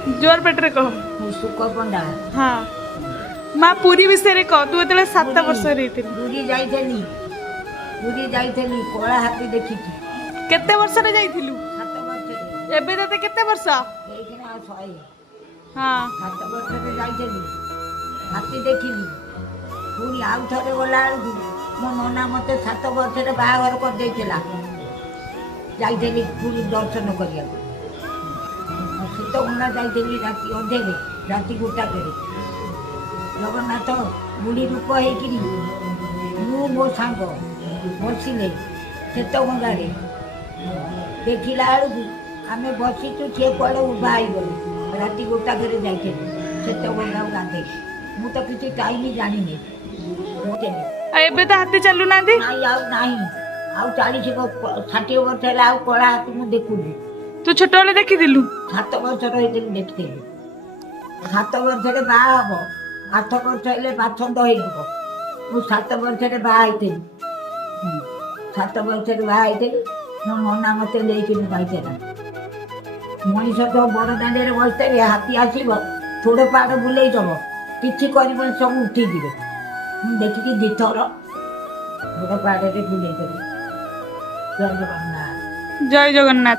जोर पेट रे कह। ମୁଁ ସୁକ ପଣ୍ଡା। हाँ माँ पुरी विषय कह तू जो 7 वर्ष ପୁରୀ ଯାଇଥିଲି। ପୁରୀ ଯାଇଥିଲି କଳା ହାତୀ ଦେଖିଛି केते वर्ष रे जाइथिलु 7 ବର୍ଷରେ। एबे तते केते वर्ष ଏଇଖିଣା ଆଉ 100। हाँ 7 ବର୍ଷରେ ଯାଇଥିଲି ହାତୀ ଦେଖିଲି। ପୁଣି ଆଉ ଥରେ ଗଲା ବେଳକୁ ମୋ ନନା ମୋତେ 7 ବର୍ଷରେ ବାହାଘର କରିଦେଇଥିଲା। ଯାଇଥିଲି ପୁରୀ ଦର୍ଶନ କରିବାକୁ। ଶୀତଗୁଣ୍ଡା ଯାଇଥିଲି ରାତି ଅଧେରେ, ରାତି ଗୋଟାକରେ। ଜଗନ୍ନାଥ ବୁଢ଼ୀ ରୂପ ହେଇକିରି ମୁଁ ମୋ ସାଙ୍ଗ ବସିଲେ ଶୀତଗୁଣ୍ଡାରେ। ଦେଖିଲା ବେଳକୁ ଆମେ ବସିଛୁ, ସିଏ କୁଆଡ଼େ ଉଭା ହେଇଗଲେ। ରାତି ଗୋଟାକରେ ଯାଇଥିଲି ଶୀତଗୁଣ୍ଡାକୁ ଗାଧେଇ। ମୁଁ ତ କିଛି ଟାଇମ୍ ଜାଣିନି। एबे तो हाथी चलू ना दी ନାଇଁ ଆଉ ନାହିଁ। ଆଉ 40 60 ବର୍ଷ ହେଲା ଆଉ କଳା ହାତୀ ମୁଁ ଦେଖୁଛି। तू छोट वाले देखी दिलु 7 ବର୍ଷର ହେଇଥିଲି ଦେଖିଥିଲି। 7 ବର୍ଷରେ ବାହା ହବ, 8 ବର୍ଷ ହେଲେ ବାଛନ୍ଦ ହେଇଯିବ। ମୁଁ 7 ବର୍ଷରେ ବାହା ହେଇଥିଲି। 7 ବର୍ଷରେ ବାହା ହେଇଥିଲି। ମୋ ନନା ମୋତେ ନେଇକିନି ଯାଇଥିଲା। ମଣିଷ ତ ବଡ଼ ଦାଣ୍ଡରେ ବସିଥିବେ, ହାତୀ ଆସିବ ଥୋଡ଼ ପାହାଡ଼ ବୁଲେଇ ଦେବ, କିଛି କରିବନି, ସବୁ ଉଠିଯିବେ। ମୁଁ ଦେଖିକି 2 ଥର ବଡ଼ ପାହାଡ଼ରେ ବୁଲେଇ ଦେବି। ଜୟ ଜଗନ୍ନାଥ। जय जगन्नाथ।